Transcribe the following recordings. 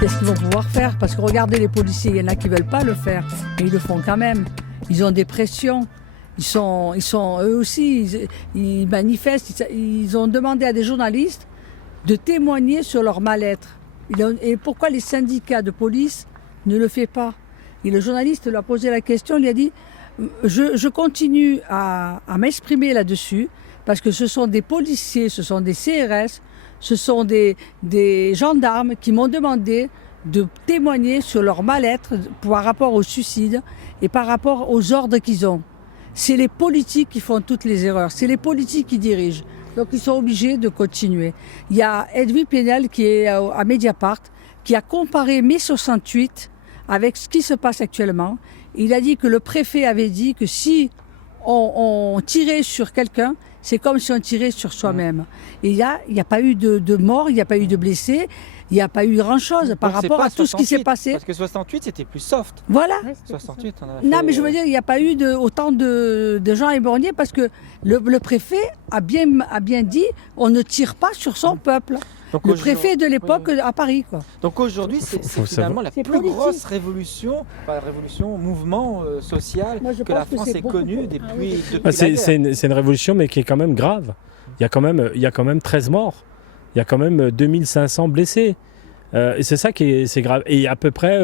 Qu'est-ce qu'ils vont pouvoir faire? Parce que regardez les policiers, il y en a qui ne veulent pas le faire, mais ils le font quand même. Ils ont des pressions, ils sont eux aussi, ils manifestent, ils ont demandé à des journalistes de témoigner sur leur mal-être. Et pourquoi les syndicats de police ne le font pas? Et le journaliste lui a posé la question, il lui a dit je continue à m'exprimer là-dessus, parce que ce sont des policiers, ce sont des CRS, ce sont des gendarmes qui m'ont demandé de témoigner sur leur mal-être par rapport au suicide et par rapport aux ordres qu'ils ont. C'est les politiques qui font toutes les erreurs, c'est les politiques qui dirigent. Donc ils sont obligés de continuer. Il y a Edwin Plenel qui est à Mediapart, qui a comparé mai 68 avec ce qui se passe actuellement. Il a dit que le préfet avait dit que si on tirait sur quelqu'un, c'est comme si on tirait sur soi-même. Et il n'y a pas eu de mort, il n'y a pas eu de blessés, il n'y a pas eu grand-chose par rapport à tout ce qui s'est passé. Parce que 68, c'était plus soft. Voilà. 68, on a Non, mais je veux dire, il n'y a pas eu autant de gens éborgnés parce que le préfet a bien dit on ne tire pas sur son peuple. Donc le préfet de l'époque à Paris, quoi. Donc aujourd'hui, c'est finalement la plus grosse révolution, mouvement social que la France ait connu depuis la guerre. C'est une révolution, mais qui est quand même grave. Il y a quand même 13 morts. Il y a quand même 2500 blessés. Et c'est ça qui est grave. Et à peu près,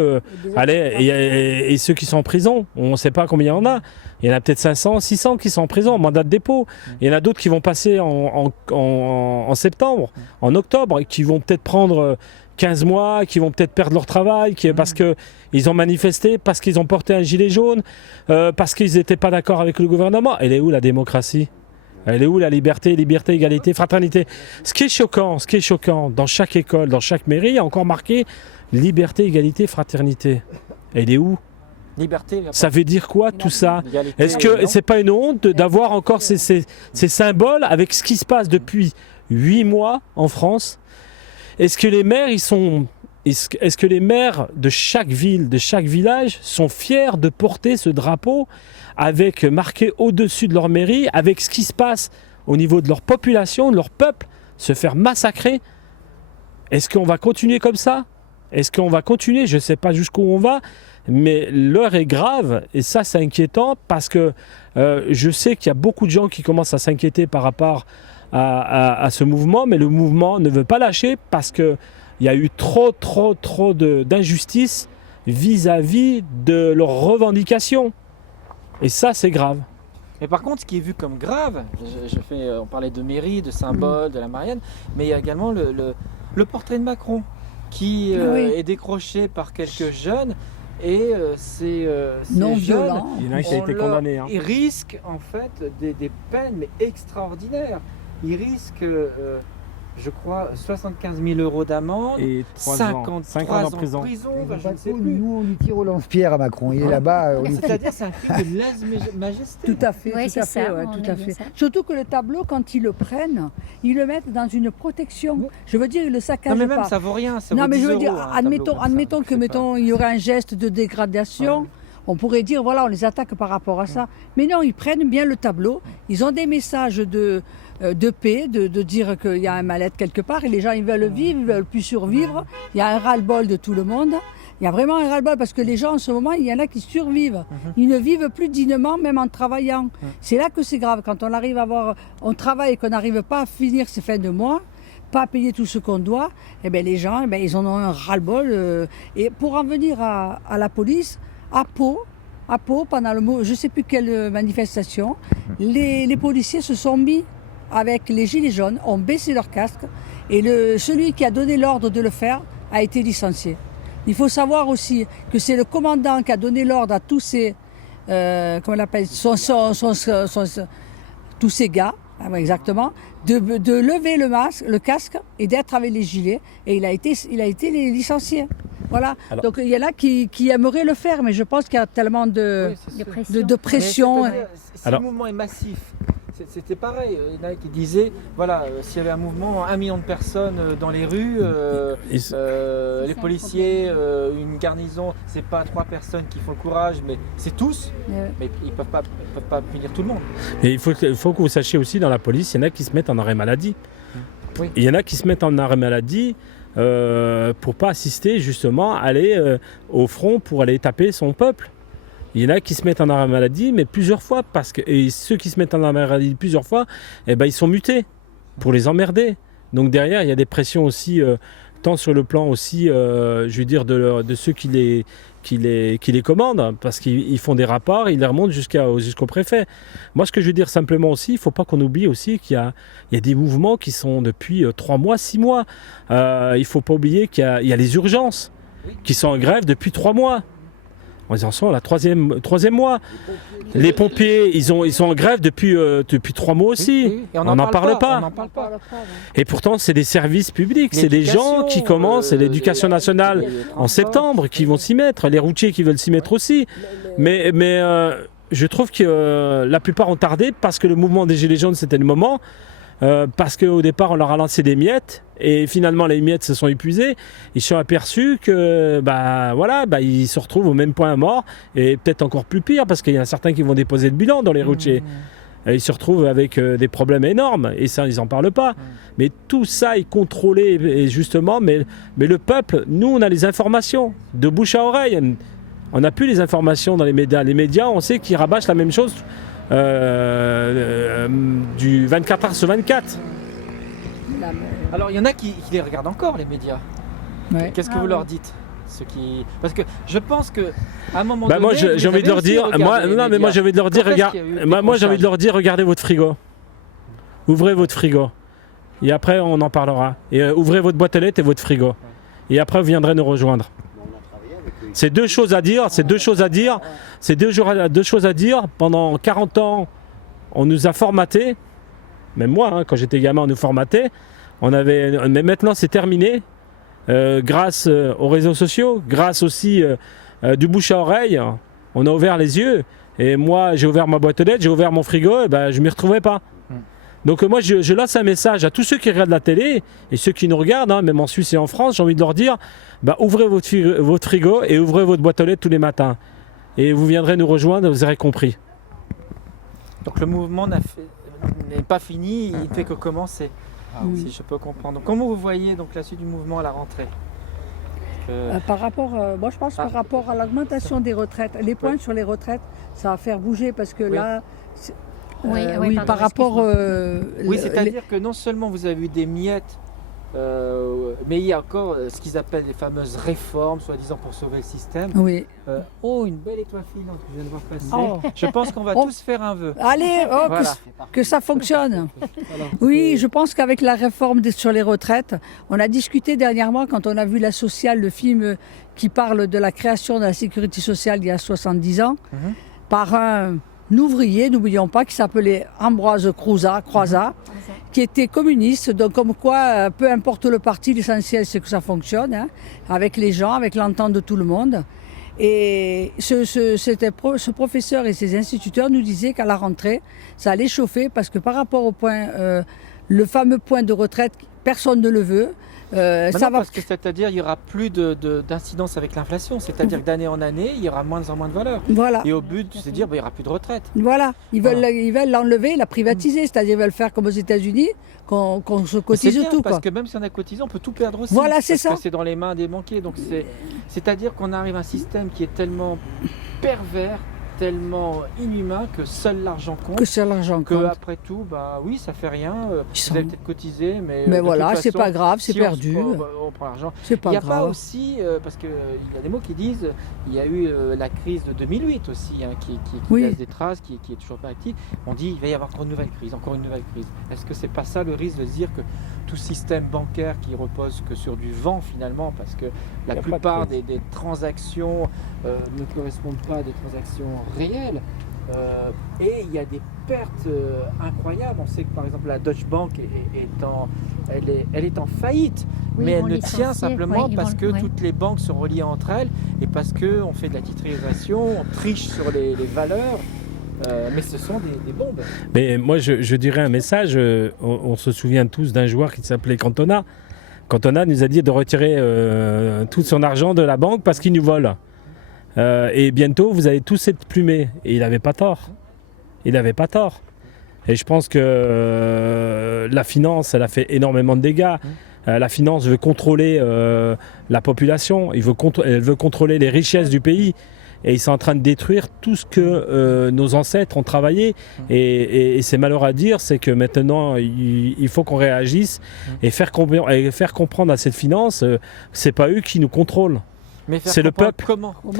et ceux qui sont en prison, on ne sait pas combien il y en a. Il y en a peut-être 500, 600 qui sont en prison, en mandat de dépôt. Il y en a d'autres qui vont passer en septembre, en octobre, et qui vont peut-être prendre 15 mois, qui vont peut-être perdre leur travail, parce qu'ils ont manifesté, parce qu'ils ont porté un gilet jaune, parce qu'ils n'étaient pas d'accord avec le gouvernement. Elle est où la démocratie ? Elle est où la liberté, égalité, fraternité? Ce qui est choquant, dans chaque école, dans chaque mairie, il y a encore marqué liberté, égalité, fraternité. Elle est où? Liberté. Ça veut dire quoi tout ça? Est-ce que c'est pas une honte d'avoir encore ces symboles avec ce qui se passe depuis 8 mois en France? Est-ce que les maires, est-ce que les maires de chaque ville, de chaque village sont fiers de porter ce drapeau avec marqué au-dessus de leur mairie, avec ce qui se passe au niveau de leur population, de leur peuple, se faire massacrer? Est-ce qu'on va continuer comme ça? Est-ce qu'on va continuer? Je ne sais pas jusqu'où on va, mais l'heure est grave et ça c'est inquiétant parce que je sais qu'il y a beaucoup de gens qui commencent à s'inquiéter par rapport à ce mouvement, mais le mouvement ne veut pas lâcher parce qu'il y a eu trop d'injustice vis-à-vis de leurs revendications. Et ça, c'est grave. Mais par contre, ce qui est vu comme grave, on parlait de mairie, de symbole, de la Marianne, mais il y a également le portrait de Macron qui est décroché par quelques jeunes. Et ces non jeunes, violents. Il y en a qui a été condamné. Ils risquent en fait des peines mais extraordinaires. Ils risquent, je crois, 75 000 € d'amende et 5 ans de prison. Je ne sais plus. Nous, on lui tire au lance-pierre à Macron. Il est là-bas. C'est-à-dire c'est un crime de lèse-majesté. Tout à fait, tout à fait. Surtout que le tableau, quand ils le prennent, ils le mettent dans une protection. Oui. Je veux dire, ils le saccagent pas. Non, mais même ça vaut rien. Ça non, vaut mais 10 je veux euros, dire, admettons il y aurait un geste de dégradation. Ouais. On pourrait dire, voilà, on les attaque par rapport à ça. Ouais. Mais non, ils prennent bien le tableau. Ils ont des messages de paix, de dire qu'il y a un mal-être quelque part. Et les gens, ils veulent vivre, ils veulent plus survivre. Il y a un ras-le-bol de tout le monde. Il y a vraiment un ras-le-bol parce que les gens, en ce moment, il y en a qui survivent. Ils ne vivent plus dignement, même en travaillant. C'est là que c'est grave. Quand on arrive on travaille et qu'on n'arrive pas à finir ses fins de mois, pas à payer tout ce qu'on doit, eh bien, les gens, ils en ont un ras-le-bol. Et pour en venir à la police, à Pau, pendant je ne sais plus quelle manifestation, les policiers se sont mis avec les gilets jaunes, ont baissé leur casque et celui qui a donné l'ordre de le faire a été licencié. Il faut savoir aussi que c'est le commandant qui a donné l'ordre à tous ces, comment on appelle, tous ces gars Ah ouais, exactement, de lever le casque et d'être avec les gilets. Et il a été licencié. Voilà. Alors, donc il y en a qui aimeraient le faire, mais je pense qu'il y a tellement de pression. Si le mouvement est massif, c'était pareil. Il y en a qui disaient, voilà, s'il y avait un mouvement, 1 million de personnes dans les rues, les policiers, une garnison, c'est pas 3 personnes qui font le courage, mais c'est tous. Mais ils peuvent pas punir tout le monde. Et il faut que vous sachiez aussi, dans la police, il y en a qui se mettent en arrêt maladie. Oui. Il y en a qui se mettent en arrêt maladie pour pas assister justement, aller au front pour aller taper son peuple. Il y en a qui se mettent en arrêt maladie, mais plusieurs fois, et ceux qui se mettent en arrêt maladie plusieurs fois, ils sont mutés pour les emmerder. Donc derrière, il y a des pressions aussi, tant sur le plan aussi, je veux dire, de ceux qui les commandent, parce qu'ils font des rapports, ils les remontent jusqu'au préfet. Moi, ce que je veux dire simplement aussi, il ne faut pas qu'on oublie aussi qu'il y a des mouvements qui sont depuis 3 mois, 6 mois. Il ne faut pas oublier qu'il y a les urgences qui sont en grève depuis 3 mois. Ils en sont à la troisième mois. Les pompiers, ils sont en grève depuis 3 mois aussi. Oui. Et on n'en parle pas. Et pourtant, c'est des services publics. C'est des gens qui commencent, c'est l'éducation nationale en septembre qui vont s'y mettre. Les routiers qui veulent s'y mettre aussi. Mais je trouve que la plupart ont tardé parce que le mouvement des Gilets jaunes, c'était le moment. Parce qu'au départ, on leur a lancé des miettes et finalement, les miettes se sont épuisées. Ils se sont aperçus que ils se retrouvent au même point à mort et peut-être encore plus pire parce qu'il y en a certains qui vont déposer le bilan dans les routiers. Et ils se retrouvent avec des problèmes énormes et ça, ils n'en parlent pas. Mais tout ça est contrôlé et justement, mais le peuple, nous, on a les informations de bouche à oreille. On n'a plus les informations dans les médias. Les médias, on sait qu'ils rabâchent la même chose. Du 24 heures sur 24. Alors il y en a qui les regardent encore, les médias. Ouais. Qu'est-ce que vous leur dites, parce que je pense que à un moment donné, moi j'ai envie de leur dire, j'ai envie de leur dire, regardez votre frigo. Ouvrez votre frigo. Et après on en parlera. Et ouvrez votre boîte aux lettres et votre frigo. Et après vous viendrez nous rejoindre. C'est deux choses à dire. Pendant 40 ans, on nous a formatés. Même moi, quand j'étais gamin, on nous formatait. Mais maintenant, c'est terminé. Grâce aux réseaux sociaux, grâce aussi du bouche à oreille, on a ouvert les yeux. Et moi, j'ai ouvert ma boîte aux lettres, j'ai ouvert mon frigo, et je ne m'y retrouvais pas. Donc moi, je lance un message à tous ceux qui regardent la télé et ceux qui nous regardent, même en Suisse et en France, j'ai envie de leur dire, ouvrez votre frigo et ouvrez votre boîte aux lettres tous les matins. Et vous viendrez nous rejoindre, vous aurez compris. Donc le mouvement n'est pas fini, il ne fait que commencer, si je peux comprendre. Donc, comment vous voyez donc, la suite du mouvement à la rentrée par rapport à l'augmentation des retraites, les points sur les retraites, ça va faire bouger parce que là... par rapport... c'est-à-dire que non seulement vous avez eu des miettes, mais il y a encore ce qu'ils appellent les fameuses réformes, soi-disant pour sauver le système. Oui. Une belle étoile filante que je viens de voir passer. Je pense qu'on va tous faire un vœu. Allez, que ça fonctionne. Oui, je pense qu'avec la réforme sur les retraites, on a discuté dernièrement quand on a vu La Sociale, le film qui parle de la création de la sécurité sociale il y a 70 ans, par un ouvrier, n'oublions pas, qui s'appelait Ambroise Croizat, qui était communiste, donc comme quoi, peu importe le parti, l'essentiel c'est que ça fonctionne, avec les gens, avec l'entente de tout le monde. Et ce professeur et ses instituteurs nous disaient qu'à la rentrée, ça allait chauffer parce que par rapport au point, le fameux point de retraite, personne ne le veut. Parce que c'est-à-dire il n'y aura plus d'incidence avec l'inflation, c'est-à-dire que d'année en année, il y aura moins en moins de valeur. Voilà. Et au but, c'est de dire il n'y aura plus de retraite. Voilà, ils veulent l'enlever, la privatiser, c'est-à-dire ils veulent faire comme aux États-Unis, qu'on se cotise tout. Parce que même si on a cotisé, on peut tout perdre aussi. Voilà, c'est ça. Parce que c'est dans les mains des banquiers. Donc c'est-à-dire qu'on arrive à un système qui est tellement pervers, tellement inhumain que seul l'argent compte. Que après tout, oui, ça fait rien. Vous avez peut-être cotisé, mais voilà, c'est pas grave, c'est perdu. On prend l'argent. C'est pas grave. Il n'y a pas aussi, parce qu'il y a des mots qui disent, il y a eu la crise de 2008 aussi, qui laisse des traces, qui est toujours pas active. On dit il va y avoir encore une nouvelle crise. Est-ce que c'est pas ça le risque de se dire que tout système bancaire qui repose que sur du vent finalement, parce que la plupart des transactions ne correspondent pas à des transactions réelles, et il y a des pertes incroyables. On sait que par exemple la Deutsche Bank elle est en faillite, Oui, mais ils elle vont ne licencier, tient simplement ouais, ils parce vont- que ouais. toutes les banques sont reliées entre elles et parce qu'on fait de la titrisation, on triche sur les valeurs. Mais ce sont des bombes. Mais moi, je dirais un message. On se souvient tous d'un joueur qui s'appelait Cantona. Cantona nous a dit de retirer tout son argent de la banque parce qu'il nous vole. Et bientôt, vous allez tous être plumés. Et il n'avait pas tort. Il n'avait pas tort. Et je pense que la finance, elle a fait énormément de dégâts. La finance veut contrôler la population. Elle veut contrôler les richesses du pays. Et ils sont en train de détruire tout ce que nos ancêtres ont travaillé. Et c'est malheureux à dire, c'est que maintenant, il faut qu'on réagisse et faire comprendre à cette finance, c'est pas eux qui nous contrôlent. Mais faire C'est le comprendre peuple.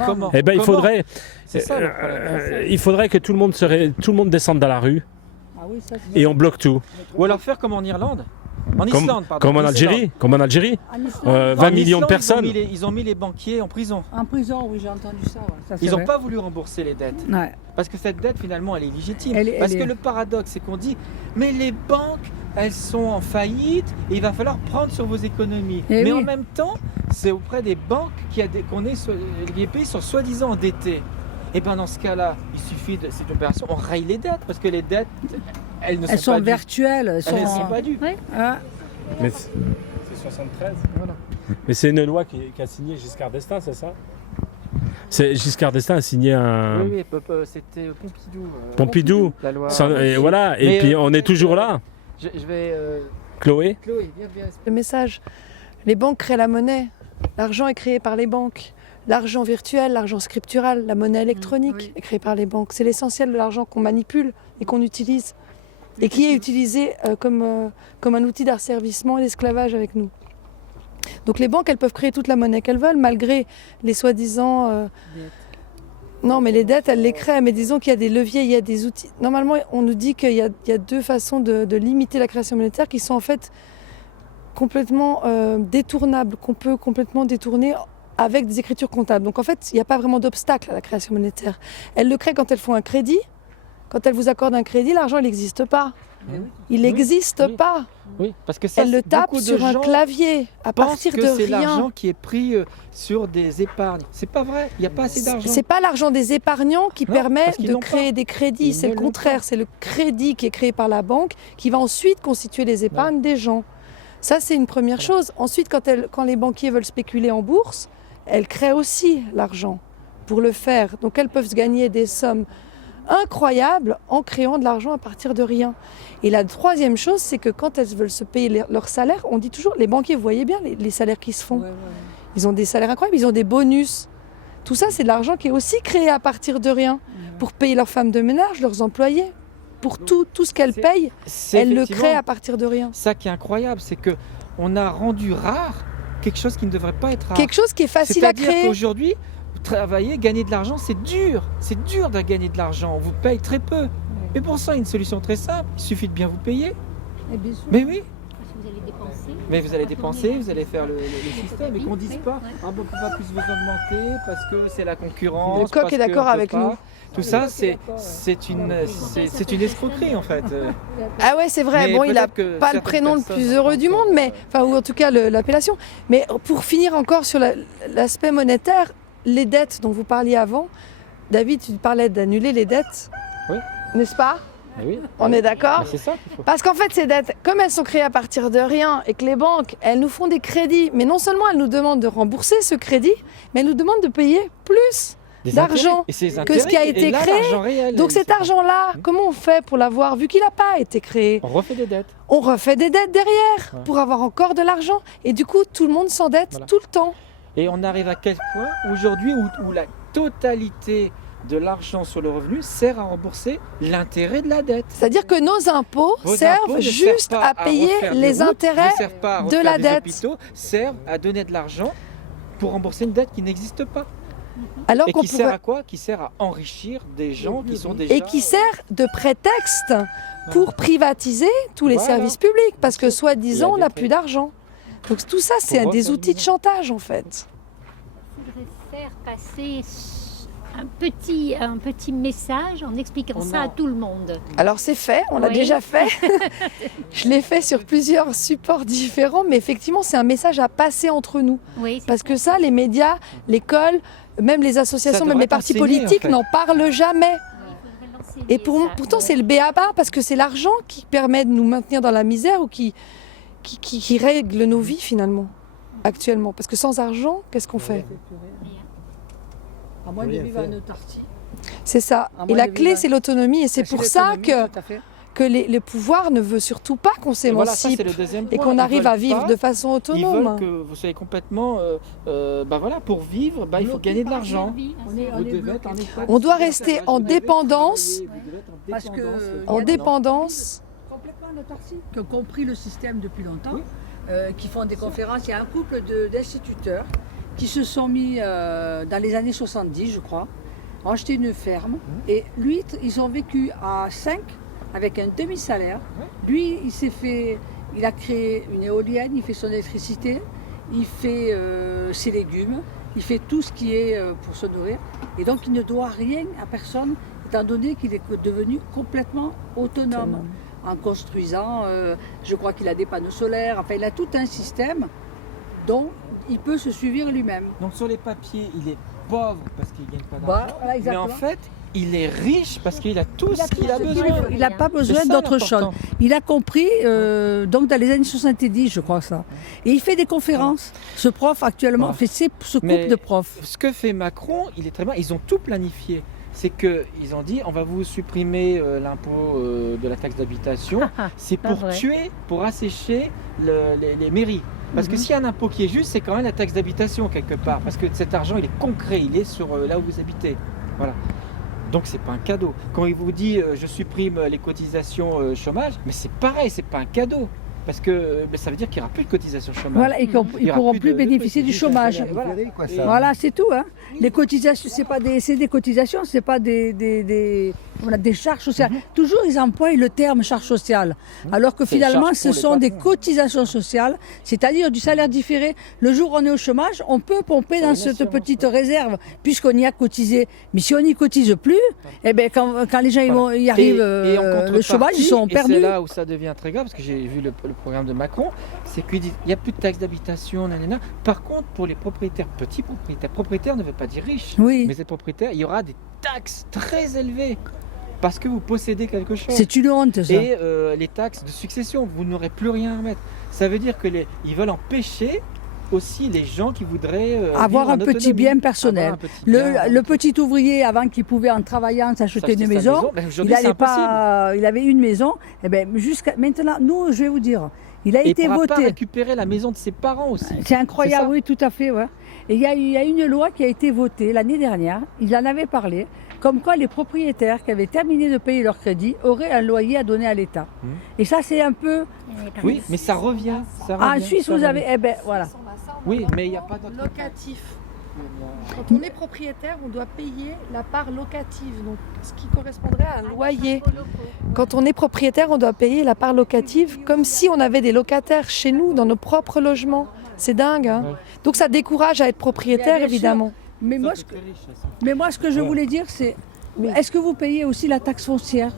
Comment Eh ben, il faudrait, C'est ça, le problème. il faudrait que tout le monde descende dans la rue Ah oui, ça, c'est et on bloque tout. Ou alors faire comme en Irlande. En Comme, Islande, pardon. comme en Islande. Algérie. Comme en Algérie. En Islande, 20 En millions de Islande, personnes. Ils ont mis les banquiers en prison. en prison, oui, j'ai entendu ça. Ouais. Ça, c'est Ils n'ont vrai. pas voulu rembourser les dettes. Ouais. Parce que cette dette, finalement, elle est illégitime. Elle Parce est- que le paradoxe, c'est qu'on dit, mais les banques, elles sont en faillite et il va falloir prendre sur vos économies. Eh mais oui. en même temps, c'est auprès des banques les pays sont soi-disant endettés. Et bien dans ce cas-là, il suffit de cette opération, on raye les dettes. Parce que les dettes, elles ne Elles sont sont pas dues. virtuelles. Elles Elles ne sont... sont pas dues. Ouais. Ah, Mais c'est 73. Voilà. Mais c'est une loi qu'a signé Giscard d'Estaing, c'est ça? Giscard d'Estaing a signé un Oui, c'était Pompidou. Pompidou. La loi. Et voilà. Et Mais, puis on est toujours là. Je vais. Chloé. Chloé, viens. Le message, les banques créent la monnaie. L'argent est créé par les banques. L'argent virtuel, l'argent scriptural, la monnaie électronique oui. est créée par les banques. C'est l'essentiel de l'argent qu'on manipule et qu'on utilise. Et qui est utilisé comme un outil d'asservissement et d'esclavage avec nous. Donc les banques, elles peuvent créer toute la monnaie qu'elles veulent, malgré les soi-disant... Non, mais les dettes, elles les créent. Mais disons qu'il y a des leviers, il y a des outils. Normalement, on nous dit qu'il y a deux façons de limiter la création monétaire qui sont en fait complètement détournables, qu'on peut complètement détourner avec des écritures comptables. Donc en fait, il n'y a pas vraiment d'obstacle à la création monétaire. Elles le créent quand elles font un crédit. Quand elles vous accordent un crédit, l'argent, il n'existe pas. Il n'existe oui. pas. Oui, parce que ça, Elles le tapent beaucoup de sur un gens clavier à pensent partir que de c'est rien. l'argent qui est pris sur des épargnes. C'est pas vrai, il n'y a pas assez d'argent. C'est pas l'argent des épargnants qui Non, permet parce qu'ils de l'ont créer pas. des crédits, Ils c'est ne le l'ont contraire, pas. c'est le crédit qui est créé par la banque qui va ensuite constituer les épargnes des gens. Ça, c'est une première chose. Ensuite, quand les banquiers veulent spéculer en bourse, elles créent aussi l'argent pour le faire. Donc elles peuvent se gagner des sommes incroyables en créant de l'argent à partir de rien. Et la troisième chose, c'est que quand elles veulent se payer leur salaire, on dit toujours, les banquiers, vous voyez bien les salaires qui se font. ouais, ouais. Ils ont des salaires incroyables, ils ont des bonus. Tout ça, c'est de l'argent qui est aussi créé à partir de rien pour payer leurs femmes de ménage, leurs employés. Pour tout ce qu'elles c'est- payent, C'est elles le effectivement créent à partir de rien. ça qui est incroyable, c'est que on a rendu rare quelque chose qui ne devrait pas être rare. Quelque chose qui est facile à C'est-à-dire créer. qu'aujourd'hui, travailler, gagner de l'argent, c'est dur. C'est dur de gagner de l'argent. On vous paye très peu. Mais pour ça, une solution très simple. Il suffit de bien vous payer. Et bien sûr. Mais oui. Parce que vous allez dépenser. Mais vous allez dépenser, vous allez faire le système. Et qu'on ne dise Oui, pas, ouais. ah, bon, on ne peut pas plus vous augmenter parce que c'est la concurrence. Le coq parce est d'accord qu'on peut avec pas. nous. Tout ça, c'est une escroquerie en fait. Ah ouais, c'est vrai. Mais Bon, il n'a peut-être que pas le certaines prénom le personnes plus n'ont heureux pas du encore, monde, mais enfin, ou en tout cas l'appellation. Mais pour finir encore sur l'aspect monétaire, les dettes dont vous parliez avant, David, tu parlais d'annuler les dettes, Oui. n'est-ce pas? Oui. On est d'accord? Mais c'est ça qu'il faut. Parce qu'en fait, ces dettes, comme elles sont créées à partir de rien et que les banques, elles nous font des crédits, mais non seulement elles nous demandent de rembourser ce crédit, mais elles nous demandent de payer plus. Des d'argent intérêts. Et ces que ce qui a intérêts, été et là, créé. l'argent réel, Donc il cet se passe. argent-là, comment on fait pour l'avoir, vu qu'il n'a pas été créé? On refait des dettes. On refait des dettes derrière Ouais. pour avoir encore de l'argent. Et du coup, tout le monde s'endette Voilà. tout le temps. Et on arrive à quel point aujourd'hui où la totalité de l'argent sur le revenu sert à rembourser l'intérêt de la dette. C'est-à-dire que nos impôts Vos servent impôts ne juste servent pas à payer refaire des les routes, intérêts ne servent pas à de refaire la des dette. hôpitaux, servent à donner de l'argent pour rembourser une dette qui n'existe pas. Alors Et qu'on qui sert pourrait... à quoi? Qui sert à enrichir des gens qui sont déjà... Et qui sert de prétexte pour privatiser tous les Voilà. services publics. Parce que soi-disant, Il y a on n'a des plus d'argent. Donc tout ça, c'est Pour des refaire outils de du- chantage en fait. Il faudrait faire passer un petit message en expliquant ça à tout le monde. Alors c'est fait, on l'a Oui. déjà fait. Je l'ai fait sur plusieurs supports différents, mais effectivement c'est un message à passer entre nous. Oui, Parce que ça, les médias, l'école, même les associations, même devrait les partis être enseigné, politiques en fait. n'en parlent jamais. Et Et pourtant c'est le b.a.-ba parce que c'est l'argent qui permet de nous maintenir dans la misère ou qui règle nos vies finalement, actuellement. Parce que sans argent, qu'est-ce qu'on fait? À moins de vivre en autarcie. C'est ça. À Et moins la de clé, vivre- c'est l'autonomie. Et c'est pour ça l'autonomie, tout à fait. que le pouvoir ne veut surtout pas qu'on Et voilà, ça, s'émancipe c'est le deuxième et point. qu'on Ils arrive à veulent vivre pas- de façon Ils autonome. veulent que vous soyez complètement, voilà, pour vivre, il faut gagner de l'argent. On est Vous devez bloqué. être en état de On doit survie. rester en Vous devez dépendance. travailler, vous devez être Parce que dépendance. il y En a des- dépendance. Complètement en autarcie. Qui ont compris le système depuis longtemps, Oui. qui font des conférences. Il y a un couple d'instituteurs qui se sont mis dans les années 70, je crois, ont acheté une ferme. Et lui, ils ont vécu à 5 avec un demi-salaire. Lui, il a créé une éolienne, il fait son électricité, il fait ses légumes, il fait tout ce qui est pour se nourrir. Et donc, il ne doit rien à personne, étant donné qu'il est devenu complètement autonome. En construisant, je crois qu'il a des panneaux solaires, enfin, il a tout un système dont il peut se suivre lui-même. Donc sur les papiers, il est pauvre parce qu'il ne gagne pas Voilà, d'argent. voilà, mais exactement. en fait, il est riche parce qu'il a tout ce qu'il a tout ce besoin. qu'il faut. Il n'a pas besoin C'est ça, d'autre chose. l'important. Il a compris, donc dans les années 70, je crois ça. Et il fait des conférences. Ce prof actuellement Voilà. fait ce Mais- couple de profs. Ce que fait Macron, il est très bien. Ils ont tout planifié. C'est qu'ils ont dit, on va vous supprimer l'impôt de la taxe d'habitation. C'est pas pour vrai. tuer, pour assécher les mairies. Parce que s'il y a un impôt qui est juste, c'est quand même la taxe d'habitation quelque part. Parce que cet argent, il est concret, il est sur là où vous habitez. Voilà. Donc c'est pas un cadeau. Quand il vous dit je supprime les cotisations chômage, mais c'est pareil, c'est pas un cadeau. Parce que ça veut dire qu'il n'y aura plus de cotisations chômage. Voilà, et Il qu'ils y ne aura pourront plus plus de bénéficier du chômage. Voilà. Quoi, ça. Voilà, c'est tout. Hein. Les cotisations, c'est des cotisations, c'est pas des charges sociales. Toujours, ils emploient le terme charge sociale, alors que C'est les finalement, charges ce pour les sont des patrons. cotisations sociales, c'est-à-dire du salaire différé. Le jour où on est au chômage, on peut pomper dans une cette assurance, petite réserve, puisqu'on y a cotisé. Mais si on n'y cotise plus, eh ben, quand les gens y arrivent, Et en le contrepartie, chômage, ils sont et perdus. c'est là où ça devient très grave, parce que j'ai vu le programme de Macron, c'est qu'il dit il n'y a plus de taxe d'habitation, nanana. Par contre, pour les propriétaires, petits propriétaires ne veut pas dire riches, Oui. mais les propriétaires, il y aura des taxes très élevées, parce que vous possédez quelque chose. C'est une honte, ça. Et les taxes de succession, vous n'aurez plus rien à remettre. Ça veut dire que ils veulent empêcher aussi les gens qui voudraient Avoir vivre en un petit autonomie. bien personnel. Avoir un petit bien, Le petit ouvrier, avant qu'il pouvait en travaillant s'acheter s'acheter une sa maison, ben, il aujourd'hui, c'est allait impossible. pas, il avait une maison. Et ben jusqu'à maintenant, nous, je vais vous dire, il a Et il été ne pourra pas voté. récupérer la maison de ses parents aussi. C'est incroyable, C'est ça. oui, tout à fait. Ouais. Et il y a une loi qui a été votée l'année dernière. Il en avait parlé, comme quoi les propriétaires qui avaient terminé de payer leur crédit auraient un loyer à donner à l'État. Et ça, c'est un peu. Oui, mais ça revient. En Suisse, vous avez, eh ben voilà. Oui, mais il n'y a pas d'autre. Locatif. Quand on est propriétaire, on doit payer la part locative, donc ce qui correspondrait à un loyer. Quand on est propriétaire, on doit payer la part locative comme si on avait des locataires chez nous, dans nos propres logements. C'est dingue, hein. Ouais. Donc ça décourage à être propriétaire, Bien sûr. évidemment. Mais moi, ce que je voulais dire, c'est, est-ce que vous payez aussi la taxe foncière?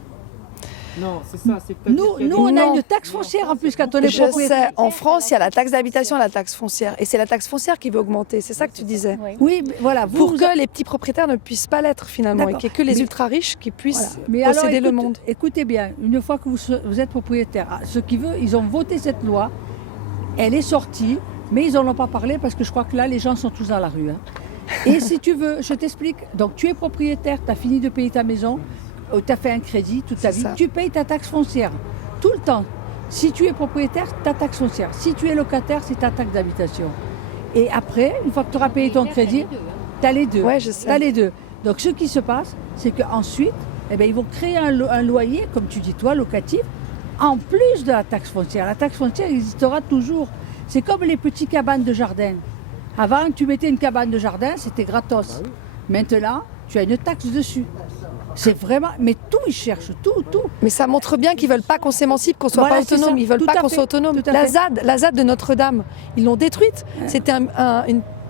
Non, c'est ça. Nous, on a Non. une taxe foncière en plus quand on est Je propriétaire. sais, en France, il y a la taxe d'habitation et la taxe foncière. Et c'est la taxe foncière qui veut augmenter, c'est ça que tu disais. Oui, mais voilà. Pour que les petits propriétaires ne puissent pas l'être finalement, et D'accord. qu'il n'y ait que les Mais- ultra-riches qui puissent Voilà. Mais alors, posséder le monde. Écoutez bien, une fois que vous êtes propriétaire, ce qui veut, ils ont voté cette loi, elle est sortie, mais ils n'en ont pas parlé parce que je crois que là, les gens sont tous dans la rue. Hein. Et si tu veux, je t'explique. Donc, tu es propriétaire, tu as fini de payer ta maison, tu as fait un crédit toute ta C'est vie, ça. tu payes ta taxe foncière tout le temps. Si tu es propriétaire, ta taxe foncière. Si tu es locataire, c'est ta taxe d'habitation. Et après, une fois que tu auras payé ton crédit, tu as les deux. Ouais, je sais. T'as les deux. Donc, ce qui se passe, c'est qu'ensuite, eh ben, ils vont créer un loyer, comme tu dis toi, locatif, en plus de la taxe foncière. La taxe foncière existera toujours. C'est comme les petits cabanes de jardin. Avant, tu mettais une cabane de jardin, c'était gratos. Maintenant, tu as une taxe dessus. C'est vraiment... Mais tout, ils cherchent, tout. Mais ça montre bien qu'ils veulent pas qu'on s'émancipe, qu'on soit Voilà, pas c'est autonome. ça. Ils veulent Tout pas à qu'on fait. soit autonome. Tout à La fait. ZAD de Notre-Dame, ils l'ont détruite. C'était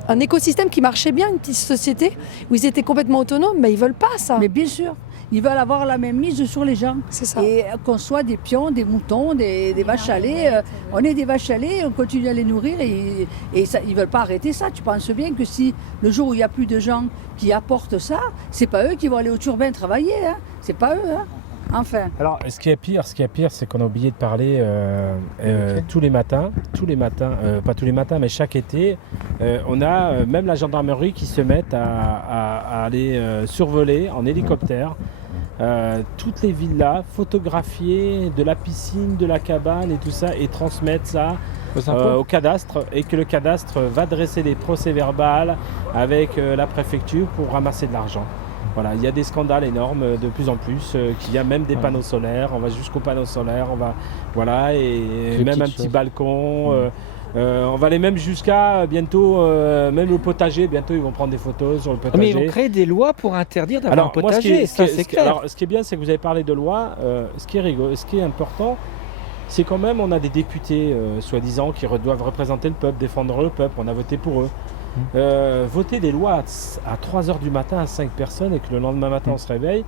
un écosystème qui marchait bien, une petite société où ils étaient complètement autonomes, mais ils veulent pas ça. Mais bien sûr, ils veulent avoir la même mise sur les gens. C'est ça. Et qu'on soit des pions, des moutons, des vaches à lait. On est des vaches à lait, on continue à les nourrir et ça, ils ne veulent pas arrêter ça. Tu penses bien que si le jour où il n'y a plus de gens qui apportent ça, c'est pas eux qui vont aller au turbin travailler. Hein. C'est pas eux. Hein. Enfin. Alors, ce qui est pire, c'est qu'on a oublié de parler tous les matins, pas tous les matins, mais chaque été, on a même la gendarmerie qui se met à aller survoler en hélicoptère toutes les villas, photographier de la piscine, de la cabane et tout ça, et transmettre ça au cadastre, et que le cadastre va dresser des procès-verbales avec la préfecture pour ramasser de l'argent. Voilà, il y a des scandales énormes de plus en plus, qu'il y a même des panneaux solaires, on va jusqu'aux panneaux solaires, voilà, et même un petit balcon. On va aller même jusqu'à bientôt, même le potager, bientôt ils vont prendre des photos sur le potager. Mais ils vont créer des lois pour interdire d'avoir un potager, c'est clair. Alors, ce qui est bien, c'est que vous avez parlé de loi, ce qui est important, c'est quand même, on a des députés, soi-disant, qui doivent représenter le peuple, défendre le peuple, on a voté pour eux. Voter des lois à 3h du matin à 5 personnes et que le lendemain matin on se réveille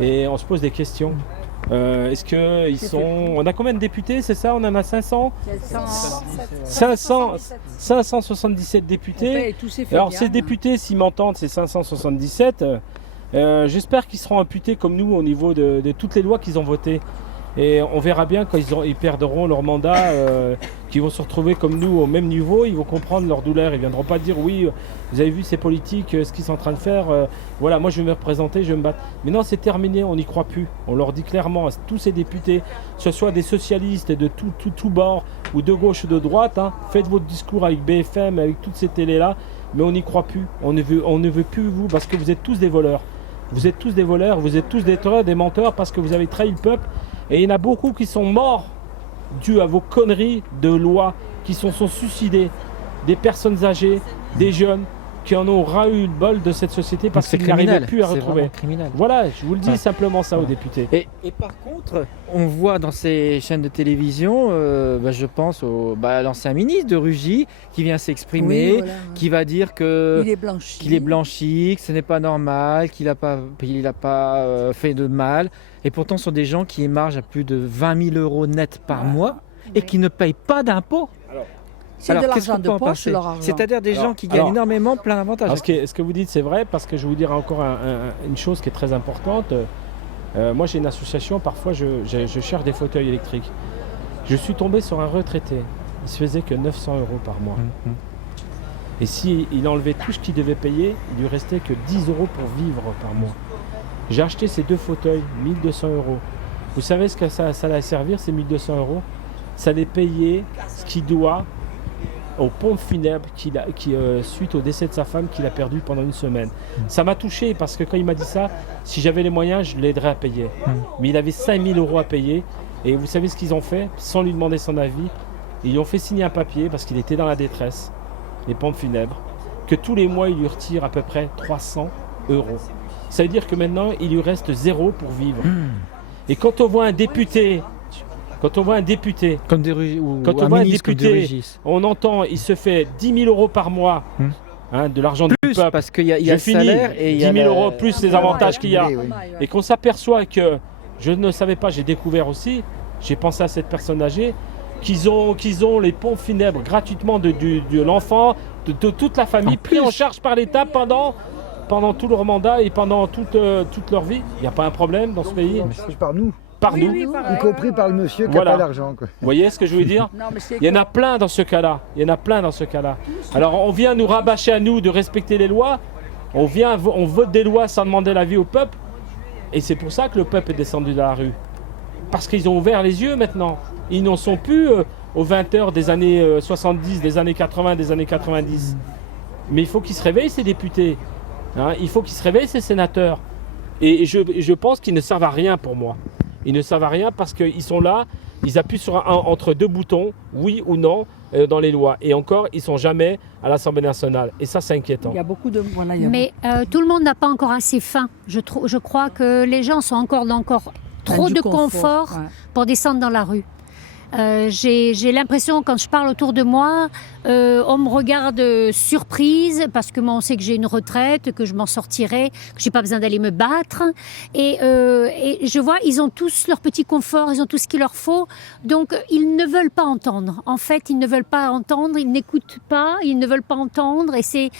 et on se pose des questions. Est-ce que ils sont... On a combien de députés, c'est ça? On en a 500 577 députés. Alors ces députés, s'ils m'entendent, ces 577, j'espère qu'ils seront imputés comme nous au niveau de toutes les lois qu'ils ont votées. Et on verra bien quand ils perdront leur mandat, qu'ils vont se retrouver comme nous au même niveau, ils vont comprendre leur douleur, ils ne viendront pas dire oui, vous avez vu ces politiques, ce qu'ils sont en train de faire, voilà, moi je vais me représenter, je vais me battre. Mais non, c'est terminé, on n'y croit plus. On leur dit clairement à tous ces députés, que ce soit des socialistes de tout bord, ou de gauche ou de droite, hein, faites votre discours avec BFM, avec toutes ces télés-là, mais on n'y croit plus. On ne veut plus vous, parce que vous êtes tous des voleurs. Vous êtes tous des voleurs, vous êtes tous des traîtres, des menteurs, parce que vous avez trahi le peuple. Et il y en a beaucoup qui sont morts dû à vos conneries de loi, qui sont suicidés. Des personnes âgées, des jeunes, qui en ont ras eu le bol de cette société parce qu'ils n'arrivaient plus à retrouver. Voilà, je vous le dis simplement ça aux députés. Et par contre, on voit dans ces chaînes de télévision, je pense à l'ancien ministre de Rugy qui vient s'exprimer, voilà. Qui va dire que qu'il est blanchi, que ce n'est pas normal, qu'il n'a pas fait de mal. Et pourtant, ce sont des gens qui émargent à plus de 20 000 € net par mois et qui ne payent pas d'impôts. C'est de l'argent de poche, leur argent. C'est-à-dire des gens qui gagnent énormément, plein d'avantages. Ce que vous dites, c'est vrai, parce que je vais vous dire encore une chose qui est très importante. Moi, j'ai une association, parfois, je cherche des fauteuils électriques. Je suis tombé sur un retraité. Il se faisait que 900 € par mois. Et s'il enlevait tout ce qu'il devait payer, il lui restait que 10 € pour vivre par mois. J'ai acheté ces 2 fauteuils, 1 200 €. Vous savez ce que ça allait servir, ces 1 200 €? Ça allait payer ce qu'il doit aux pompes funèbres suite au décès de sa femme qu'il a perdu pendant une semaine. Ça m'a touché parce que quand il m'a dit ça, si j'avais les moyens, je l'aiderais à payer. Mais il avait 5 000 € à payer. Et vous savez ce qu'ils ont fait, sans lui demander son avis? Ils lui ont fait signer un papier parce qu'il était dans la détresse, les pompes funèbres, que tous les mois, ils lui retirent à peu près 300 €. Ça veut dire que maintenant, il lui reste 0 pour vivre. Et quand on voit un député... on entend, il se fait 10 000 € par mois, de l'argent du peuple. Parce qu'il y a le salaire et 10 000 € plus les avantages qu'il y a. Et qu'on s'aperçoit que, je ne savais pas, j'ai découvert aussi, j'ai pensé à cette personne âgée, qu'ils ont les pompes funèbres gratuitement de l'enfant, de toute la famille, pris en charge par l'État pendant tout leur mandat et pendant toute leur vie. Il n'y a pas un problème dans ce pays. C'est par nous. Par nous. Y compris par le monsieur qui n'a pas d'argent. Vous voyez ce que je veux dire? Il y en a plein dans ce cas-là. Alors on vient nous rabâcher à nous de respecter les lois. On vote des lois sans demander l'avis au peuple. Et c'est pour ça que le peuple est descendu dans la rue. Parce qu'ils ont ouvert les yeux maintenant. Ils n'en sont plus aux 20h des années 70, des années 80, des années 90. Mais il faut qu'ils se réveillent, ces députés. Il faut qu'ils se réveillent, ces sénateurs. Et je pense qu'ils ne servent à rien pour moi. Ils ne servent à rien parce qu'ils sont là, ils appuient entre 2 boutons, oui ou non, dans les lois. Et encore, ils ne sont jamais à l'Assemblée nationale. Et ça, c'est inquiétant. Il y a beaucoup de... Mais tout le monde n'a pas encore assez faim. Je crois que les gens sont encore dans trop de confort pour descendre dans la rue. J'ai l'impression, quand je parle autour de moi, on me regarde surprise parce que moi, on sait que j'ai une retraite, que je m'en sortirai, que j'ai pas besoin d'aller me battre. Et je vois, ils ont tous leur petit confort, ils ont tout ce qu'il leur faut. Donc, ils ne veulent pas entendre. En fait, ils ne veulent pas entendre, ils n'écoutent pas, ils ne veulent pas entendre. Et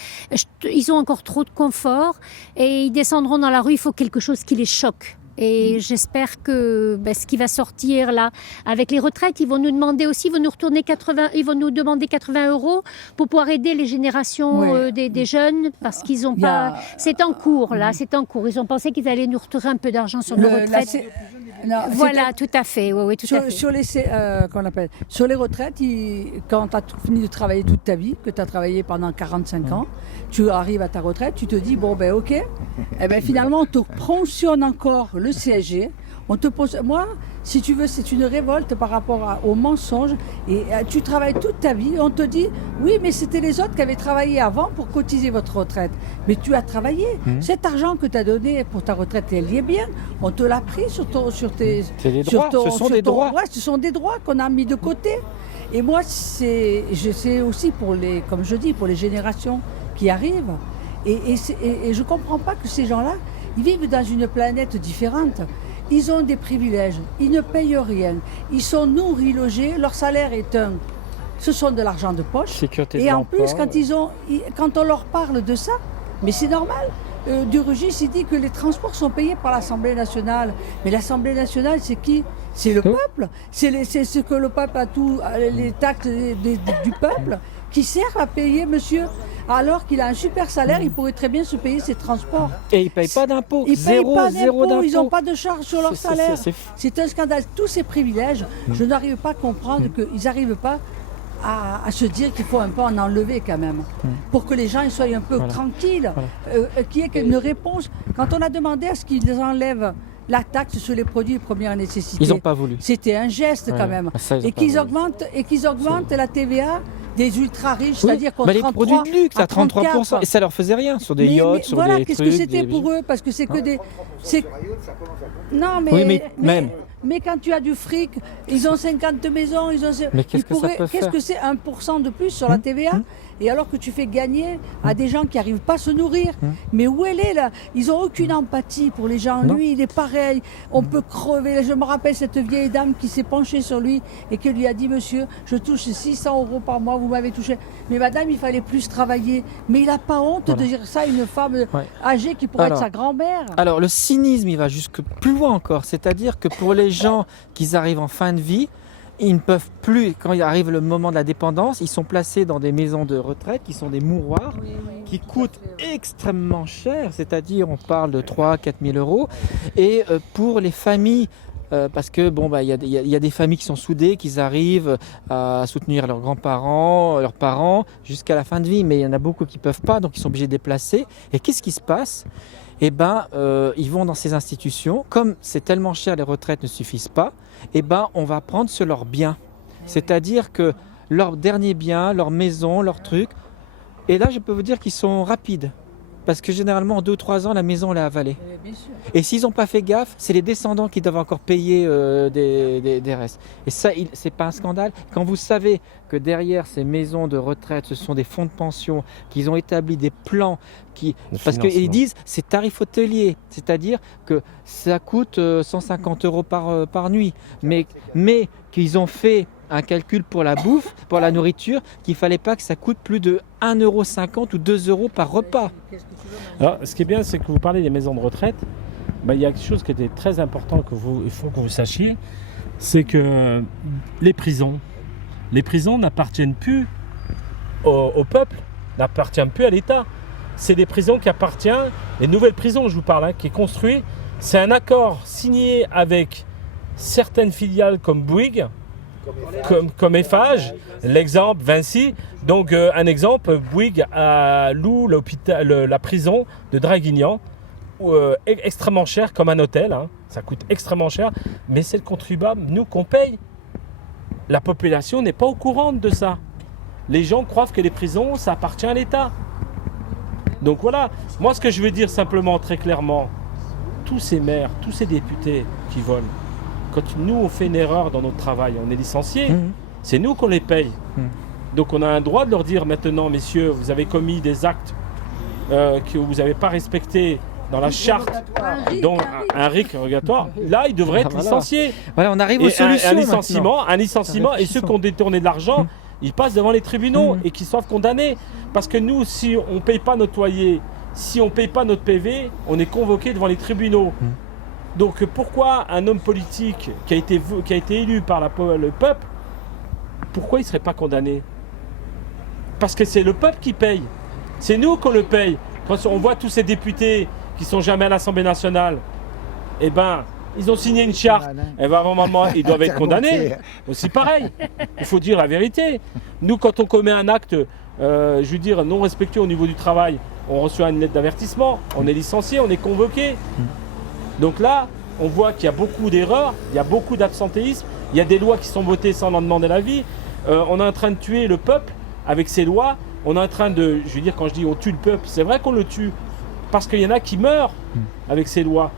ils ont encore trop de confort. Et ils descendront dans la rue, il faut quelque chose qui les choque. Et j'espère que ce qui va sortir là, avec les retraites, ils vont nous demander aussi, ils vont nous demander 80 € pour pouvoir aider les générations des jeunes, parce qu'ils n'ont pas. C'est en cours là, c'est en cours. Ils ont pensé qu'ils allaient nous retirer un peu d'argent sur nos retraites. Non, voilà, tout à fait. Oui, tout à fait. Sur les retraites, quand tu as fini de travailler toute ta vie, que tu as travaillé pendant 45 ans, tu arrives à ta retraite, tu te dis, bon ben ok, finalement on te pensionne encore le CSG. Moi, si tu veux, c'est une révolte par rapport au mensonge. Et tu travailles toute ta vie, on te dit, oui, mais c'était les autres qui avaient travaillé avant pour cotiser votre retraite. Mais tu as travaillé. Cet argent que tu as donné pour ta retraite, elle y est bien. On te l'a pris sur tes... C'est des droits, ce sont des droits. Ouais, ce sont des droits qu'on a mis de côté. Et moi, c'est aussi comme je dis, pour les générations qui arrivent. Et je ne comprends pas que ces gens-là, ils vivent dans une planète différente. Ils ont des privilèges, ils ne payent rien, ils sont nourris, logés, leur salaire ce sont de l'argent de poche. Sécurité et en plus, quand on leur parle de ça, mais c'est normal. Durugis, il dit que les transports sont payés par l'Assemblée nationale. Mais l'Assemblée nationale, c'est qui? C'est le peuple. C'est ce que le peuple a les taxes du peuple qui servent à payer, monsieur. Alors qu'il a un super salaire, il pourrait très bien se payer ses transports. Et ils ne payent pas d'impôts. Zéro d'impôts. Ils n'ont pas de charge sur leur salaire. C'est un scandale. Tous ces privilèges, je n'arrive pas à comprendre qu'ils n'arrivent pas à se dire qu'il faut un peu en enlever quand même. Pour que les gens soient un peu tranquilles. Qu'il y ait une réponse. Quand on a demandé à ce qu'ils enlèvent la taxe sur les produits de première nécessité. Ils n'ont pas voulu. C'était un geste quand même. Et qu'ils augmentent la TVA des ultra riches, c'est-à-dire qu'on les produits de luxe à 33%, et ça leur faisait rien sur des yachts, sur voilà, des qu'est-ce trucs. que c'était pour eux? Parce que c'est que des. Non, mais quand tu as du fric, ils ont 50 maisons, Mais qu'est-ce que ça peut faire? Qu'est-ce que c'est 1% de plus sur la TVA? Et alors que tu fais gagner à des gens qui n'arrivent pas à se nourrir. Mais où elle est là? Ils n'ont aucune empathie pour les gens. Non. Lui, il est pareil. On peut crever. Je me rappelle cette vieille dame qui s'est penchée sur lui et qui lui a dit, monsieur, je touche 600 € par mois, vous m'avez touché. Mais madame, il fallait plus travailler. Mais il n'a pas honte de dire ça à une femme âgée qui pourrait être sa grand-mère. Alors le cynisme, il va jusque plus loin encore. C'est-à-dire que pour les gens qui arrivent en fin de vie, ils ne peuvent plus, quand il arrive le moment de la dépendance, ils sont placés dans des maisons de retraite qui sont des mouroirs qui coûtent extrêmement cher, c'est-à-dire on parle de 3 000 à 4 000 €. Et pour les familles, parce que y a des familles qui sont soudées, qui arrivent à soutenir leurs grands-parents, leurs parents jusqu'à la fin de vie, mais il y en a beaucoup qui ne peuvent pas, donc ils sont obligés de déplacer. Et qu'est-ce qui se passe? Ils vont dans ces institutions, comme c'est tellement cher, les retraites ne suffisent pas, on va prendre sur leurs biens. C'est-à-dire que leurs derniers biens, leurs maisons, leurs trucs, et là je peux vous dire qu'ils sont rapides. Parce que généralement en 2 ou 3 ans, la maison l'a avalée. Et s'ils n'ont pas fait gaffe, c'est les descendants qui doivent encore payer des restes. Et ça, c'est pas un scandale. Quand vous savez que derrière ces maisons de retraite, ce sont des fonds de pension, qu'ils ont établi des plans, parce qu'ils disent c'est tarif hôtelier, c'est-à-dire que ça coûte 150 € par nuit, mais qu'ils ont fait un calcul pour la bouffe, pour la nourriture, qu'il ne fallait pas que ça coûte plus de 1,50 € ou 2 € par repas. Alors, ce qui est bien, c'est que vous parlez des maisons de retraite. Il y a quelque chose qui était très important il faut que vous sachiez, c'est que les prisons n'appartiennent plus au peuple, n'appartiennent plus à l'État. C'est des prisons qui appartiennent, les nouvelles prisons, je vous parle, qui est construit. C'est un accord signé avec certaines filiales comme Bouygues, comme Eiffage, l'exemple Vinci. Donc un exemple, Bouygues loue la prison de Draguignan, extrêmement cher comme un hôtel, ça coûte extrêmement cher, mais c'est le contribuable, nous, qu'on paye. La population n'est pas au courant de ça. Les gens croient que les prisons, ça appartient à l'État. Donc voilà, moi ce que je veux dire simplement, très clairement, tous ces maires, tous ces députés qui volent, quand nous on fait une erreur dans notre travail, on est licencié, c'est nous qu'on les paye. Donc on a un droit de leur dire maintenant, messieurs, vous avez commis des actes que vous n'avez pas respectés dans la charte, dont un RIC rogatoire. Là, ils devraient être licenciés. Voilà, on arrive aux solutions. Un licenciement, et ceux qui ont détourné de l'argent, ils passent devant les tribunaux et qu'ils soient condamnés. Parce que nous, si on ne paye pas notre loyer, si on ne paye pas notre PV, on est convoqué devant les tribunaux. Donc pourquoi un homme politique qui a été élu par le peuple, pourquoi il ne serait pas condamné? Parce que c'est le peuple qui paye. C'est nous qu'on le paye. Quand on voit tous ces députés qui ne sont jamais à l'Assemblée nationale, eh ben, ils ont signé une charte. Et ben, normalement, ils doivent être condamnés. Aussi pareil. Il faut dire la vérité. Nous, quand on commet un acte, je veux dire, non respectueux au niveau du travail, on reçoit une lettre d'avertissement, on est licencié, on est convoqué. Donc là, on voit qu'il y a beaucoup d'erreurs, il y a beaucoup d'absentéisme, il y a des lois qui sont votées sans en demander l'avis. On est en train de tuer le peuple avec ces lois. On est en train de, je veux dire, quand je dis on tue le peuple, c'est vrai qu'on le tue. Parce qu'il y en a qui meurent avec ces lois.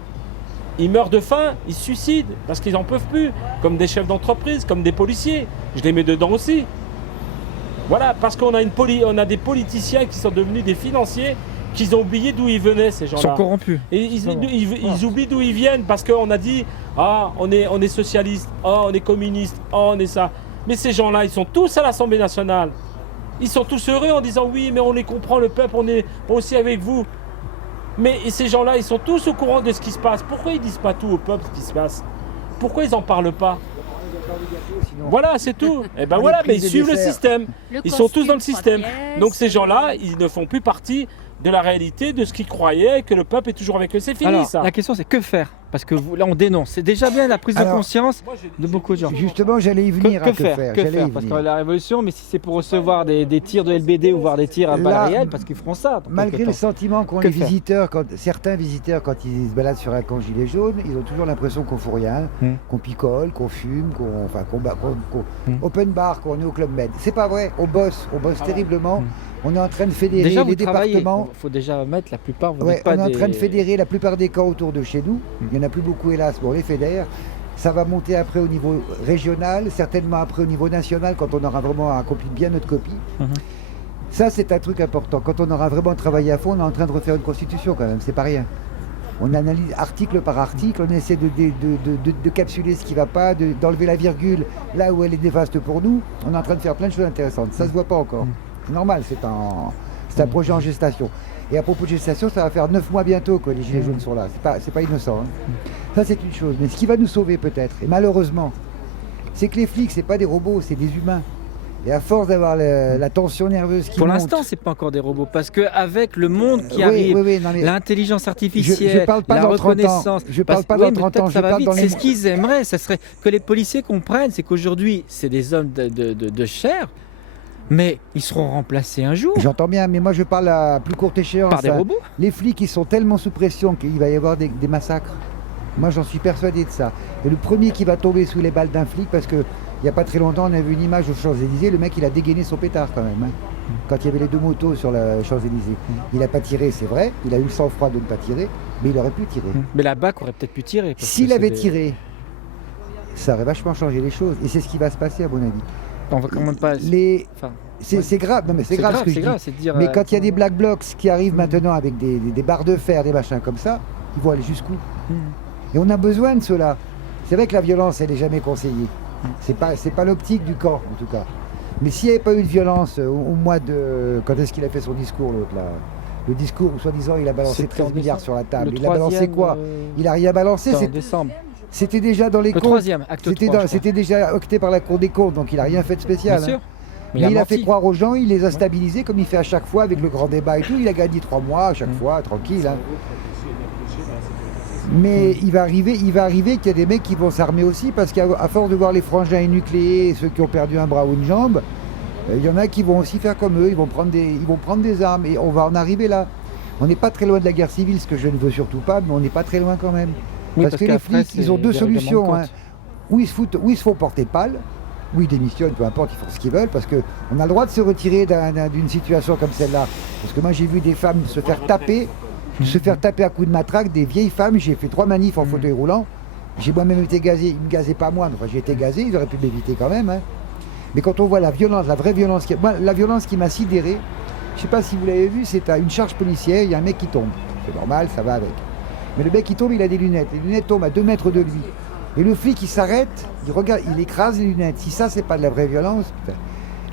Ils meurent de faim, ils se suicident parce qu'ils n'en peuvent plus. Comme des chefs d'entreprise, comme des policiers. Je les mets dedans aussi. Voilà, parce qu'on a des politiciens qui sont devenus des financiers, qu'ils ont oublié d'où ils venaient, ces gens-là. Ils sont corrompus. Et ils oublient d'où ils viennent parce qu'on a dit « Ah, on est socialiste, ah, on est communiste, ah, on est ça ». Mais ces gens-là, ils sont tous à l'Assemblée nationale. Ils sont tous heureux en disant « Oui, mais on les comprend, le peuple, on est aussi avec vous ». Mais ces gens-là, ils sont tous au courant de ce qui se passe. Pourquoi ils ne disent pas tout au peuple ce qui se passe? Pourquoi ils n'en parlent pas? Voilà, c'est tout. Et ben voilà, mais ils suivent le système. Ils sont tous dans le système. Donc ces gens-là, ils ne font plus partie de la réalité, de ce qu'ils croyaient, que le peuple est toujours avec eux. C'est fini. Alors, ça. La question, c'est que faire? Parce que là, on dénonce. C'est déjà bien la prise de conscience de beaucoup de gens. Justement, j'allais y venir. Que faire? Parce que la révolution, mais si c'est pour recevoir des tirs de LBD ou voir des tirs à balles réelles, parce qu'ils feront ça. Malgré le sentiment qu'ont les visiteurs, certains visiteurs, quand ils se baladent sur un camp gilet jaune, ils ont toujours l'impression qu'on fout rien, qu'on picole, qu'on fume, qu'on open bar, qu'on est au Club Med. C'est pas vrai. On bosse terriblement. On est en train de fédérer déjà, les départements. Il faut déjà mettre la plupart. On est en train de fédérer la plupart des camps autour de chez nous. Il n'y en a plus beaucoup, hélas, mais on les fédère. Ça va monter après au niveau régional, certainement après au niveau national, quand on aura vraiment accompli bien notre copie. Ça, c'est un truc important. Quand on aura vraiment travaillé à fond, on est en train de refaire une constitution quand même, c'est pas rien. On analyse article par article, on essaie de capsuler ce qui ne va pas, d'enlever la virgule là où elle est néfaste pour nous. On est en train de faire plein de choses intéressantes. Ça ne se voit pas encore. C'est normal, c'est un projet en gestation. Et à propos de gestation, ça va faire 9 mois bientôt que les Gilets jaunes sont là. C'est pas innocent. Ça, c'est une chose. Mais ce qui va nous sauver peut-être, et malheureusement, c'est que les flics, c'est pas des robots, c'est des humains. Et à force d'avoir la tension nerveuse qui pour monte... l'instant, c'est pas encore des robots, parce qu'avec le monde qui arrive, l'intelligence artificielle, je parle pas la reconnaissance... Je parle pas dans 30 ans, je parle dans les... C'est ce qu'ils aimeraient, ça serait que les policiers comprennent, c'est qu'aujourd'hui, c'est des hommes de chair, mais ils seront remplacés un jour. J'entends bien, mais moi je parle à plus courte échéance. Par des robots. Les flics, ils sont tellement sous pression qu'il va y avoir des massacres. Moi j'en suis persuadé de ça. Et le premier qui va tomber sous les balles d'un flic, parce que il n'y a pas très longtemps, on a vu une image aux Champs-Élysées, le mec il a dégainé son pétard quand même. Quand il y avait les 2 motos sur la Champs-Élysées. Il n'a pas tiré, c'est vrai, il a eu le sang-froid de ne pas tirer, mais il aurait pu tirer. Mais la BAC aurait peut-être pu tirer. S'il avait tiré, ça aurait vachement changé les choses. Et c'est ce qui va se passer à mon avis. On va quand même pas... C'est grave, non mais c'est grave ce que je dis. Mais quand il y a des black blocs qui arrivent maintenant avec des barres de fer, des machins comme ça, ils vont aller jusqu'où? Et on a besoin de cela. C'est vrai que la violence, elle n'est jamais conseillée. C'est pas l'optique du camp, en tout cas. Mais s'il n'y avait pas eu de violence au mois de... Quand est-ce qu'il a fait son discours, l'autre, là? Le discours où, soi-disant, il a balancé 13 milliards sur la table. Il a balancé quoi? Il a rien balancé, c'est en décembre. C'était déjà dans les comptes. C'était déjà octé par la Cour des comptes, donc il n'a rien fait de spécial. Bien sûr. Mais il a fait croire aux gens, il les a stabilisés comme il fait à chaque fois avec le grand débat et tout. Il a gagné 3 mois à chaque fois, tranquille. Mais il va arriver qu'il y a des mecs qui vont s'armer aussi, parce qu'à force de voir les frangins énucléés, ceux qui ont perdu un bras ou une jambe, il y en a qui vont aussi faire comme eux, ils vont prendre des armes, et on va en arriver là. On n'est pas très loin de la guerre civile, ce que je ne veux surtout pas, mais on n'est pas très loin quand même. Oui, parce que les flics, ils ont 2 solutions. Où ils se font porter pâle, où ils démissionnent, peu importe, ils font ce qu'ils veulent, parce qu'on a le droit de se retirer d'une situation comme celle-là. Parce que moi j'ai vu des femmes se faire taper à coups de matraque, des vieilles femmes, j'ai fait 3 manifs en fauteuil roulant, J'ai moi-même été gazé, ils ne me gazaient pas moi, enfin j'ai été gazé, ils auraient pu m'éviter quand même. Hein. Mais quand on voit la violence, la vraie violence, moi, la violence qui m'a sidéré, je ne sais pas si vous l'avez vu, c'est à une charge policière, il y a un mec qui tombe. C'est normal, ça va avec. Mais le mec qui tombe, il a des lunettes. Les lunettes tombent à 2 mètres de lui. Et le flic, il s'arrête, il regarde, il écrase les lunettes. Si ça, c'est pas de la vraie violence, putain.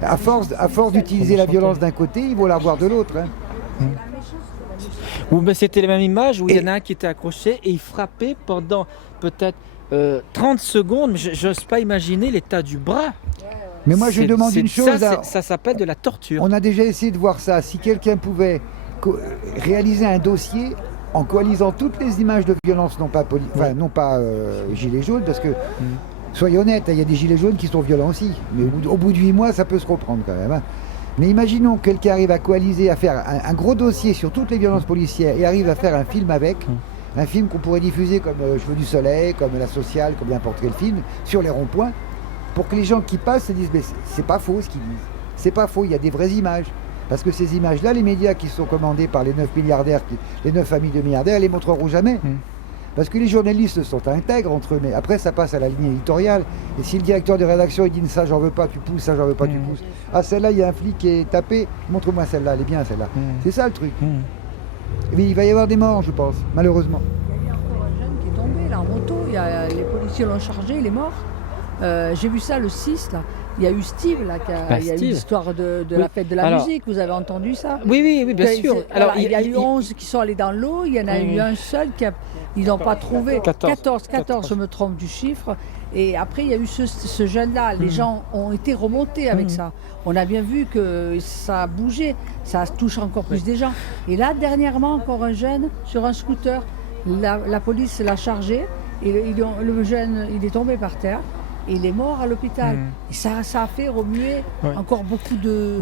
À force d'utiliser la violence d'un côté, ils vont l'avoir de l'autre. Hein. Ou ben, c'était la même image où il y en a un qui était accroché et il frappait pendant peut-être 30 secondes, mais je n'ose pas imaginer l'état du bras. Mais moi, je demande une chose. Ça s'appelle de la torture. On a déjà essayé de voir ça. Si quelqu'un pouvait réaliser un dossier en coalisant toutes les images de violence, non pas gilets jaunes, parce que, soyons honnêtes, il y a des gilets jaunes qui sont violents aussi. Mais au bout de 8 mois, ça peut se reprendre quand même. Hein. Mais imaginons que quelqu'un arrive à coaliser, à faire un gros dossier sur toutes les violences policières et arrive à faire un film avec, un film qu'on pourrait diffuser comme Cheveux du Soleil, comme La Sociale, comme n'importe quel film, sur les ronds-points, pour que les gens qui passent se disent, mais c'est pas faux ce qu'ils disent. C'est pas faux, il y a des vraies images. Parce que ces images-là, les médias qui sont commandés par les 9 milliardaires, les 9 familles de milliardaires, elles les montreront jamais. Parce que les journalistes sont intègres entre eux, mais après ça passe à la ligne éditoriale. Et si le directeur de rédaction il dit ça j'en veux pas, tu pousses, ça j'en veux pas, tu pousses. Ah celle-là, il y a un flic qui est tapé, montre-moi celle-là, elle est bien celle-là. C'est ça le truc. Mais il va y avoir des morts, je pense, malheureusement. Il y a encore un jeune qui est tombé là en moto, les policiers l'ont chargé, il est mort. J'ai vu ça le 6 là. Il y a eu Steve là, il y a eu l'histoire de la fête de la musique, vous avez entendu ça? Oui, bien sûr. Alors, il y a eu 11 qui sont allés dans l'eau, il y en a eu un seul ils n'ont pas trouvé. 14, je me trompe du chiffre. Et après, il y a eu ce jeune-là, les gens ont été remontés avec ça. On a bien vu que ça a bougé, ça touche encore plus des gens. Et là, dernièrement, encore un jeune sur un scooter, la police l'a chargé, et le jeune, il est tombé par terre. Et il est mort à l'hôpital. Et ça a fait remuer encore beaucoup de...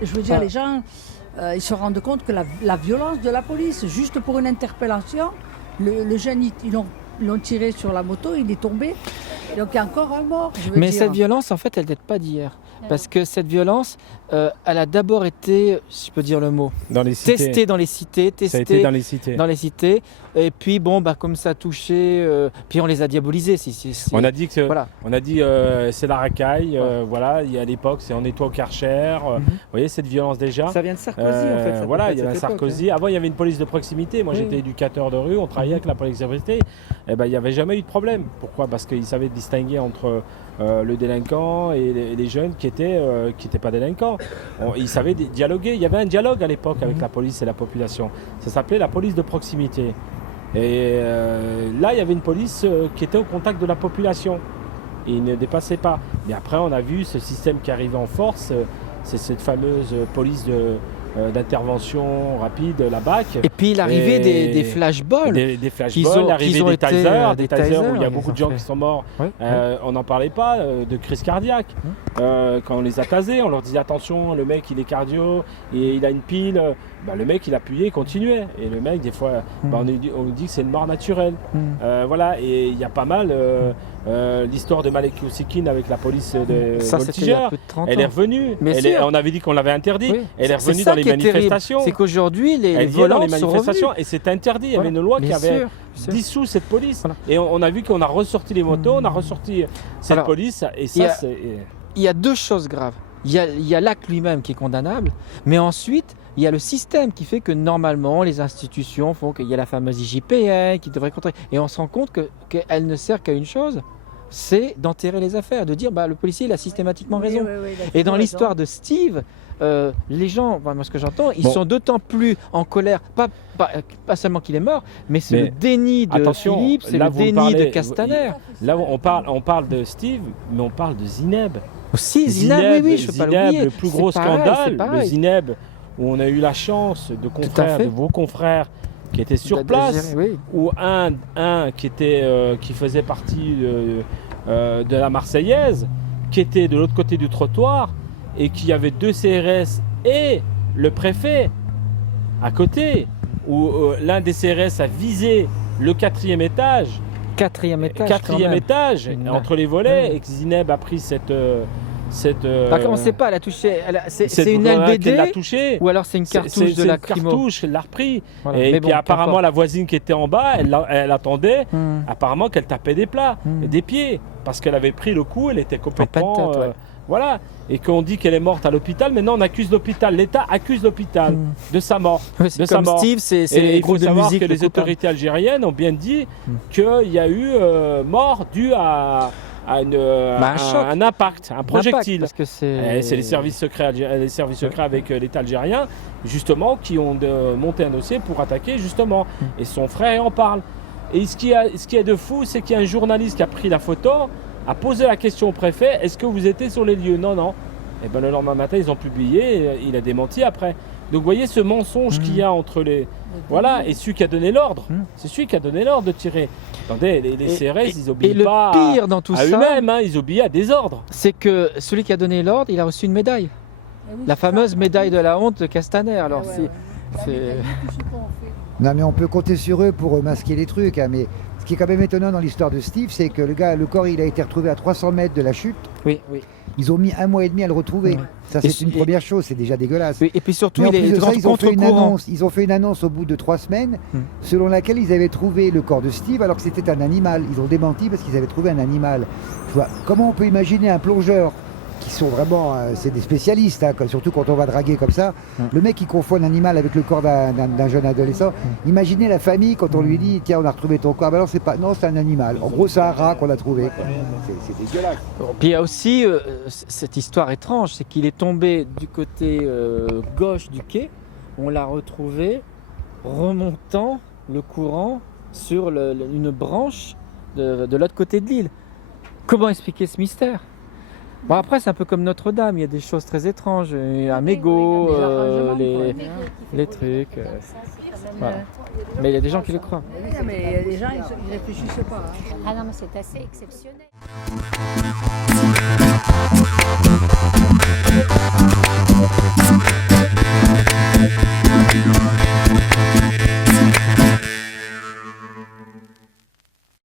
Je veux dire, les gens, ils se rendent compte que la violence de la police, juste pour une interpellation, le jeune, ils l'ont tiré sur la moto, il est tombé. Donc il y a encore un mort. Mais cette violence, en fait, elle date pas d'hier. Parce que cette violence, elle a d'abord été, si je peux dire le mot, testée dans les cités, dans les cités. Et puis bon, bah comme ça a touché, puis on les a diabolisés. On a dit que, on a dit c'est la racaille, voilà. Il y a à l'époque, c'est on nettoie au Karcher. Vous voyez cette violence déjà. Ça vient de Sarkozy en fait. Voilà, il y avait Sarkozy. Avant, il y avait une police de proximité. Moi, j'étais éducateur de rue. On travaillait avec la police de proximité. Et ben, il n'y avait jamais eu de problème. Pourquoi? Parce qu'ils savaient distinguer entre le délinquant et les jeunes qui étaient pas délinquants. Ils savaient dialoguer. Il y avait un dialogue à l'époque avec la police et la population. Ça s'appelait la police de proximité. Et là, il y avait une police qui était au contact de la population. Et il ne dépassait pas. Mais après, on a vu ce système qui arrivait en force. C'est cette fameuse police d'intervention rapide, la BAC. Et puis l'arrivée des flashballs. Des flashballs, l'arrivée des tasers où il y a beaucoup de gens qui sont morts. On n'en parlait pas, de crise cardiaque. Quand on les a tasés, on leur disait attention, le mec il est cardio et il a une pile. Le mec il appuyait, il continuait. Et le mec, des fois, on nous dit que c'est une mort naturelle. Voilà, et il y a pas mal l'histoire de Malek Ousekine avec la police de Voltigeur. Elle est revenue. On avait dit qu'on l'avait interdit. Elle est revenue dans les manifestations. C'est qu'aujourd'hui, les violents dans les manifestations et c'est interdit. Il y avait une loi qui avait dissous cette police. Et on a vu qu'on a ressorti les motos, on a ressorti cette police. Et ça, il y a deux choses graves. Il y a l'acte lui-même qui est condamnable, mais ensuite, il y a le système qui fait que normalement, les institutions font qu'il y a la fameuse IJPN qui devrait contrôler. Et on se rend compte qu'elle ne sert qu'à une chose, c'est d'enterrer les affaires, de dire le policier il a systématiquement raison. Et dans l'histoire de Steve, les gens, moi ce que j'entends, ils sont d'autant plus en colère, pas seulement qu'il est mort, mais c'est le déni de Philippe, c'est le déni de Castaner. Là, on parle de Steve, mais on parle de Zineb. Aussi, Zineb, oui, je ne peux pas l'oublier. Le plus gros scandale, le Zineb, où on a eu la chance de vos confrères qui étaient sur place, ou un qui faisait partie de la Marseillaise, qui était de l'autre côté du trottoir, et qui avait 2 CRS et le préfet à côté, où l'un des CRS a visé le 4e étage. 4e étage, entre les volets, et que Zineb a pris cette on ne sait pas, elle a touché. C'est une LBD qui l'a LBD touché. ou alors c'est une cartouche de la Crimo. Cartouche, elle l'a repris. Voilà. Et Mais puis bon, apparemment la voisine qui était en bas, elle attendait. Apparemment Qu'elle tapait des plats, et des pieds, parce qu'elle avait pris le coup, elle était complètement. En patate, voilà. Et qu'on dit qu'elle est morte à l'hôpital, maintenant on accuse l'hôpital. L'État accuse l'hôpital de sa mort. C'est comme Steve, c'est les groupes de musique. Que les autorités algériennes ont bien dit qu'il y a eu mort dû à un impact, un projectile. Parce que c'est les services secrets avec l'État algérien, justement, qui ont monté un dossier pour attaquer, justement. Et son frère en parle. Et ce qui est de fou, c'est qu'il y a un journaliste qui a pris la photo, a posé la question au préfet, est-ce que vous étiez sur les lieux? Non, non. Et bien le lendemain matin, ils ont publié, et il a démenti après. Donc vous voyez ce mensonge qu'il y a entre les... Voilà, et celui qui a donné l'ordre, c'est celui qui a donné l'ordre de tirer. Attendez, les CRS, ils obéissent pas pire dans tout à eux-mêmes, hein, ils obéissent à des ordres. C'est que celui qui a donné l'ordre, il a reçu une médaille. La fameuse médaille de la honte de Castaner. Alors Non mais on peut compter sur eux pour masquer les trucs, hein, mais ce qui est quand même étonnant dans l'histoire de Steve, c'est que le corps il a été retrouvé à 300 mètres de la chute. Oui, oui. Ils ont mis 1 mois et demi à le retrouver. Ça c'est une première chose, c'est déjà dégueulasse. Oui, et puis surtout, ils ont fait une annonce au bout de 3 semaines, selon laquelle ils avaient trouvé le corps de Steve alors que c'était un animal. Ils ont démenti parce qu'ils avaient trouvé un animal. Tu vois, comment on peut imaginer un plongeur qui sont vraiment, c'est des spécialistes, hein, surtout quand on va draguer comme ça. Le mec qui confond un animal avec le corps d'un jeune adolescent. Imaginez la famille quand on lui dit tiens on a retrouvé ton corps, ben non c'est un animal. En gros c'est un rat qu'on a trouvé. C'est dégueulasse. Puis il y a aussi cette histoire étrange, c'est qu'il est tombé du côté gauche du quai. On l'a retrouvé remontant le courant sur une branche de l'autre côté de l'île. Comment expliquer ce mystère? Bon après c'est un peu comme Notre-Dame, il y a des choses très étranges, un mégot, les trucs. Voilà. Mais il y a des gens qui le croient. Mais il y a des gens, ils ne réfléchissent pas. Hein. Ah non mais c'est assez exceptionnel.